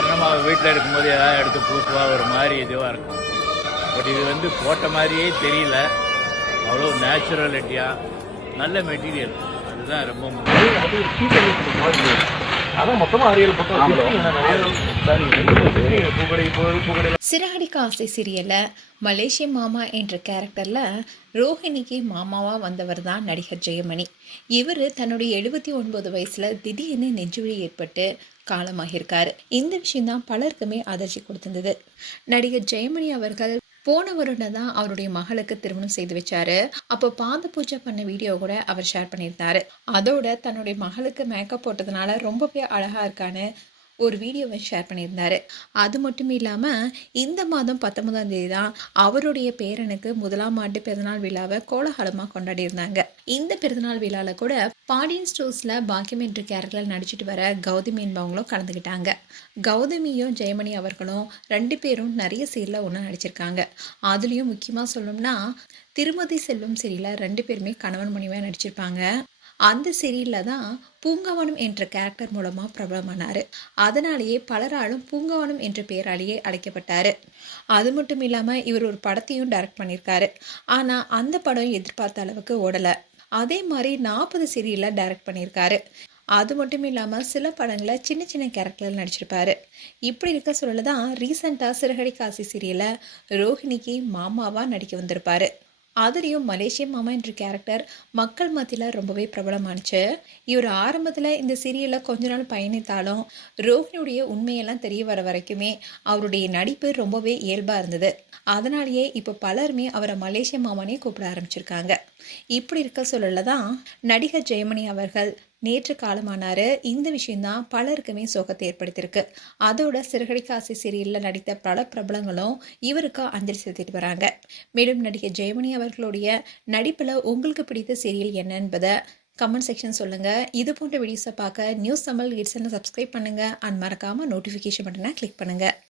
சாதாரணமாக வீட்டில் இருக்கும்போது ஏதாவது எடுத்து பூசுவா ஒரு மாதிரி இதுவாக இருக்கும். பட் இது வந்து போட்ட மாதிரியே தெரியல. அவ்வளோ நேச்சுரலிட்டியாக நல்ல மெட்டீரியல். அதுதான் ரொம்ப சிறகடிக்க ஆசை சீரியல்ல மலேசிய மாமா என்ற கேரக்டர்ல ரோஹிணிக்கு மாமாவா வந்தவர் தான் நடிகர் ஜெயமணி. இவர் தன்னுடைய 79 வயசுல திடீர்னு நெஞ்சுவலி ஏற்பட்டு காலமாகியிருக்காரு. இந்த விஷயம் தான் பலருக்குமே அதிர்ச்சி கொடுத்திருந்தது. நடிகர் ஜெயமணி அவர்கள் போன வருடம் தான் அவருடைய மகளுக்கு திருமணம் செய்து வச்சாரு. அப்போ பாத பூஜை பண்ண வீடியோ கூட அவர் ஷேர் பண்ணியிருந்தாரு. அதோட தன்னுடைய மகளுக்கு மேக்கப் போட்டதுனால ரொம்பவே அழகா இருக்கான்னு ஒரு வீடியோவை ஷேர் பண்ணியிருந்தாரு. அது மட்டும் இல்லாமல் இந்த மாதம் 19ஆம் தேதி தான் அவருடைய பேரனுக்கு 1ஆம் ஆண்டு பிறந்தநாள் விழாவை கோலாகலமாக கொண்டாடியிருந்தாங்க. இந்த பிறந்தநாள் விழாவில் கூட பாண்டியன் ஸ்டோர்ஸில் பாக்கியம் என்ற கேரக்டரில் நடிச்சிட்டு வர கௌதமி என்பவங்களும் கலந்துக்கிட்டாங்க. கௌதமியும் ஜெயமணி அவர்களும் 2 பேரும் நிறைய சீரியலில் ஒன்றா நடிச்சிருக்காங்க. அதுலேயும் முக்கியமாக சொல்லணும்னா திருமதி செல்வம் சீரியலில் 2 பேருமே கணவன் மனைவியாக நடிச்சிருப்பாங்க. அந்த சீரியலில் தான் பூங்காவனம் என்ற கேரக்டர் மூலமாக பிரபலமானார். அதனாலேயே பலராலும் பூங்காவனம் என்ற பெயராலேயே அழைக்கப்பட்டார். அது மட்டும் இல்லாமல் இவர் ஒரு படத்தையும் டைரக்ட் பண்ணியிருக்காரு. ஆனால் அந்த படம் எதிர்பார்த்த அளவுக்கு ஓடலை. அதே மாதிரி 40 சீரியலில் டைரக்ட் பண்ணியிருக்காரு. அது மட்டும் இல்லாமல் சில படங்களை சின்ன சின்ன கேரக்டரில் நடிச்சிருப்பாரு. இப்படி இருக்க சொல்லல தான் ரீசெண்டாக சிறகடிக்க ஆசை சீரியலில் ரோஹிணிக்கு மாமாவாக நடிக்க வந்திருப்பாரு. அதுலேயும் மலேசிய மாமா என்ற கேரக்டர் மக்கள் மத்தியில் ரொம்பவே பிரபலமானுச்சு. இவர் ஆரம்பத்தில் இந்த சீரியலில் கொஞ்ச நாள் பயணித்தாலும் ரோஹிணியுடைய உண்மையெல்லாம் தெரிய வர வரைக்குமே அவருடைய நடிப்பு ரொம்பவே இயல்பாக இருந்தது. அதனாலேயே இப்போ பலருமே அவரை மலேசிய மாமானே கூப்பிட ஆரம்பிச்சிருக்காங்க. இப்படி இருக்க சொல்லல தான் நடிகர் ஜெயமணி அவர்கள் நேற்று காலமானாரு. இந்த விஷயம்தான் பலருக்குமே சோகத்தை ஏற்படுத்தியிருக்கு. அதோட சிறகடிக்க ஆசை சீரியலில் நடித்த பல பிரபலங்களும் இவருக்கு அஞ்சலி செலுத்திட்டு வராங்க. மேலும் நடிகர் ஜெயமணி அவர்களுடைய நடிப்பில் உங்களுக்கு பிடித்த சீரியல் என்ன என்பதை கமெண்ட் செக்ஷன் சொல்லுங்கள். இது போன்ற வீடியோஸை பார்க்க நியூஸ் தமிழ் கிட்ஸை சப்ஸ்கிரைப் பண்ணுங்கள். அண்ட் மறக்காமல் நோட்டிஃபிகேஷன் பட்டனை கிளிக் பண்ணுங்கள்.